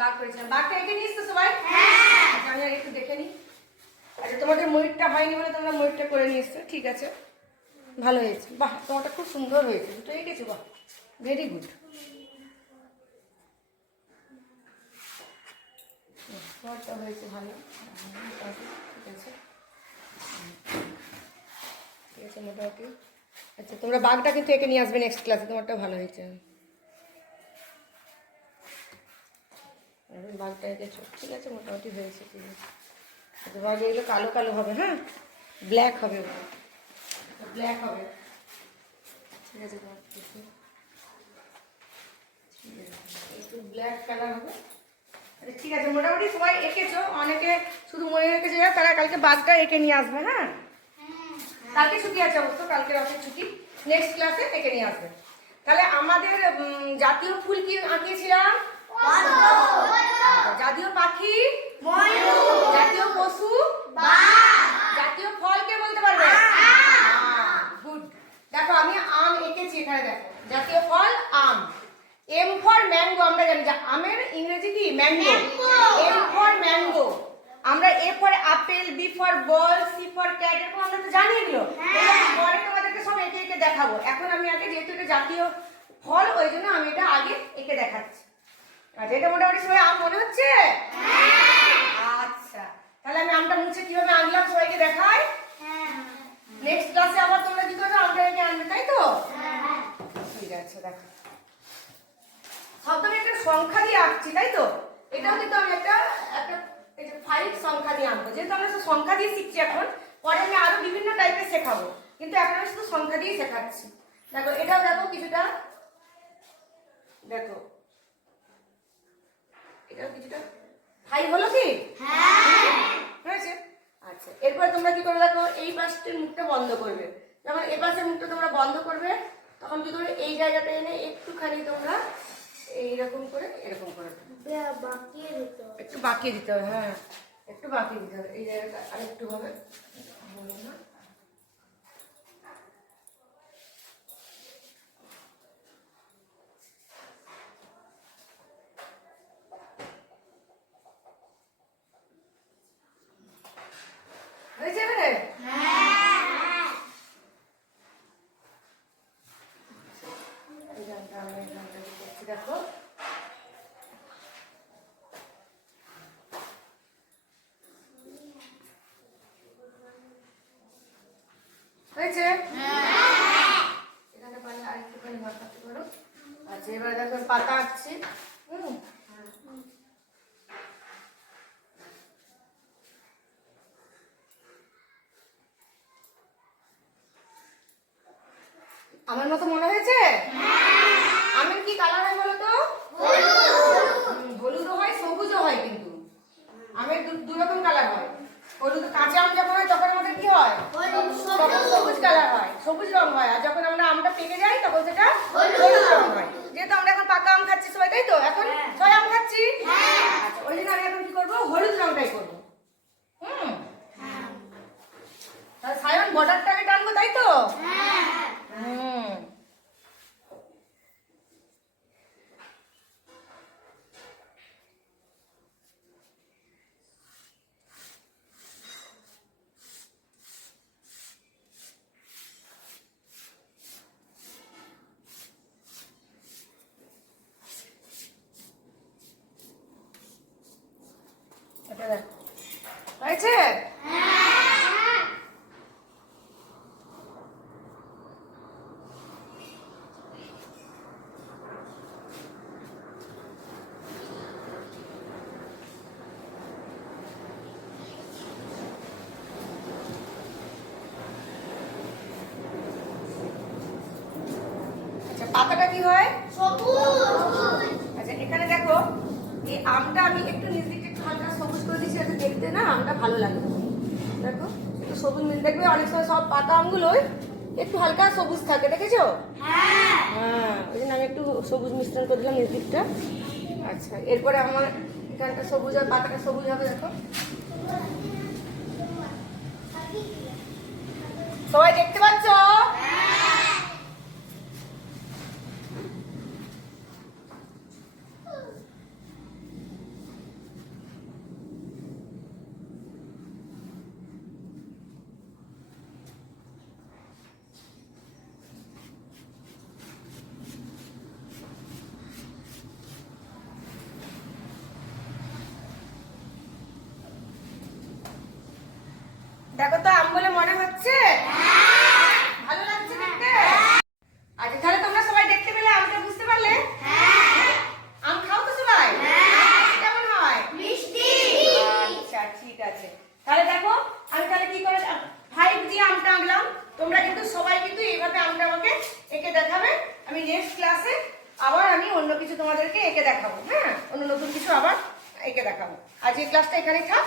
বাঘ করেছিলাম। বাঘটা এঁকে নিস তো সবাই? হ্যাঁ। আমি আর একটু দেখে নিই। আচ্ছা তোমাদের ময়ূরটা হয়নি বলে তোমরা ময়ূরটা করে নিয়ে এসছো, ঠিক আছে, ভালো হয়েছে। বাহ, তোমারটা খুব সুন্দর হয়েছে, দুটো এঁকেছো, বাহ, ভেরি গুড। তোমারটা হয়েছে ভালো, ঠিক আছে, ঠিক আছে মোটামুটি। আচ্ছা তোমরা বাঘটা কিন্তু এঁকে নিয়ে আসবে নেক্সট ক্লাসে, তোমারটা ভালো হয়েছে। বাঘটা এঁকেছো, ঠিক আছে, মোটামুটি হয়েছে, ঠিক আছে। আচ্ছা বাঘ এগুলো কালো কালো হবে, হ্যাঁ, ব্ল্যাক হবে, ব্ল্যাক হবে, ঠিক আছে, একটু ব্ল্যাক কালার হবে। আচ্ছা ঠিক আছে, মোটামুটি সবাই এঁকেছো, অনেকে শুধু ময়ূর এঁকেছে, তারা কালকে বাঘটা এঁকে নিয়ে আসবে। হ্যাঁ, কালকে ছুটি আছে অবশ্য, কালকে রাতের ছুটি, নেক্সট ক্লাসে এঁকে নিয়ে আসবে। তাহলে আমাদের জাতীয় ফুল কি আঁকিয়েছিলাম? জাতীয় পাখি জাতীয় পশু জাতীয় ফল কে বলতে পারবে? গুড। দেখো আমি আম এঁকেছি এখানে, দেখো জাতীয় ফল আম। এম ফর ম্যাঙ্গো, আমরা জানি যে আমের ইংরেজি কি? ম্যাঙ্গো। M for mango. আমরা A for apple, B for ball, C for cat, এরকম আমরা তো জানি এগুলো। পরে তোমাদেরকে সব এঁকে এঁকে দেখাবো। এখন আমি আগে, যেহেতু এটা জাতীয় ফল, ওই জন্য আমি এটা আগে এঁকে দেখাচ্ছি। আচ্ছা এটা মোটামুটি সবাই আম মনে হচ্ছে? আচ্ছা তাহলে আমি আমটা মুছে কিভাবে আনলাম সবাইকে দেখাই। নেক্সট ক্লাসে আবার তোমরা কি করবে? আমটা এঁকে আনবে, তাই তো? ঠিক আছে, দেখো সব আমি একটা সংখ্যা দিয়ে আঁকছি, তাই তো? এটাও কিন্তু আমি একটা একটা 5 সংখ্যা দিয়ে আঁকবো, যেহেতু আমরা শুধু সংখ্যা দিয়ে শিখছি এখন, পরে আমি আরো বিভিন্ন টাইপের শেখাবো, কিন্তু এখন আমি শুধু সংখ্যা দিয়ে শেখাচ্ছি। দেখো এটাও দেখো কিছুটা, দেখো এটাও কিছুটা 5 হলো কি? হয়েছে। আচ্ছা এরপরে তোমরা কি করবে? দেখো এই পাশটির মুখটা বন্ধ করবে, যখন এই পাশের মুখটা তোমরা বন্ধ করবে তখন কি করবে? এই জায়গাটা এনে একটুখানি তোমরা এইরকম করে এরকম করে একটু বাঁকিয়ে দিতে হবে। হ্যাঁ একটু বাঁকিয়ে দিতে হবে, এই জায়গাটা আর একটু হবে, হয়েছে এবারে? দেখো হয়েছে? এখানে পারলে আরেকটুখানি বাঁকাতে পারো। আচ্ছা এবার দেখো পাতা আঁকছি। আমার মতো মনে হয়েছে? আমের কি কালার হয় বলো তো? হলুদও হয়, সবুজও হয়, কিন্তু আমের দু রকম কালার হয়। হলুদ কাঁচা আম যখন হয় তখন আমাদের কি হয়? সবুজ কালার হয়, সবুজ রং হয়। আর যখন আমরা আমটা পেকে যাই তখন সেটা হলুদ রং হয়। যেহেতু আমরা এখন পাকা আম খাচ্ছি সবাই, তাই তো? এখন সবাই আম খাচ্ছি, আচ্ছা ওই জন্য আমি এখন কি করবো? হলুদ রংটাই করবো। তাহলে সায়ন বর্ডারটাকে টানবো, তাই তো? হয়েছে? পাতাটা কি হয়? আচ্ছা এখানে দেখো এই আমটা আমি একটু নিচ দিকে একটু হালকা সবুজ করে দিচ্ছি, যাতে দেখতে না আমটা ভালো লাগে। দেখো একটু সবুজ মিল, দেখবে অনেক সময় সব পাকা আমগুলোই একটু হালকা সবুজ থাকে, দেখেছো? হ্যাঁ ওই জন্য আমি একটু সবুজ মিশ্রণ করে দিলাম নিচ দিকটা। আচ্ছা এরপরে আমার এখানটা সবুজ আর পাতাটা সবুজ হবে, দেখো সবাই দেখতে পাচ্ছ? দেখো তো আম বলে মনে হচ্ছে? ভালো লাগছে দেখতে? আচ্ছা তাহলে তোমরা সবাই দেখতে পেলে, আমটা বুঝতে পারলে? আম খাও তো সবাই? কেমন হয়? মিষ্টি। আচ্ছা ঠিক আছে, তাহলে দেখো আমি তাহলে কি করে 5 দিয়ে আমটা আঁকলাম। তোমরা কিন্তু সবাই কিন্তু এইভাবে আমটা আমাকে এঁকে দেখাবে। আমি নেক্সট ক্লাসে আবার আমি অন্য কিছু তোমাদেরকে এঁকে দেখাবো। হ্যাঁ, অন্য নতুন কিছু আবার এঁকে দেখাবো। আজ এই ক্লাসটা এখানেই থাক।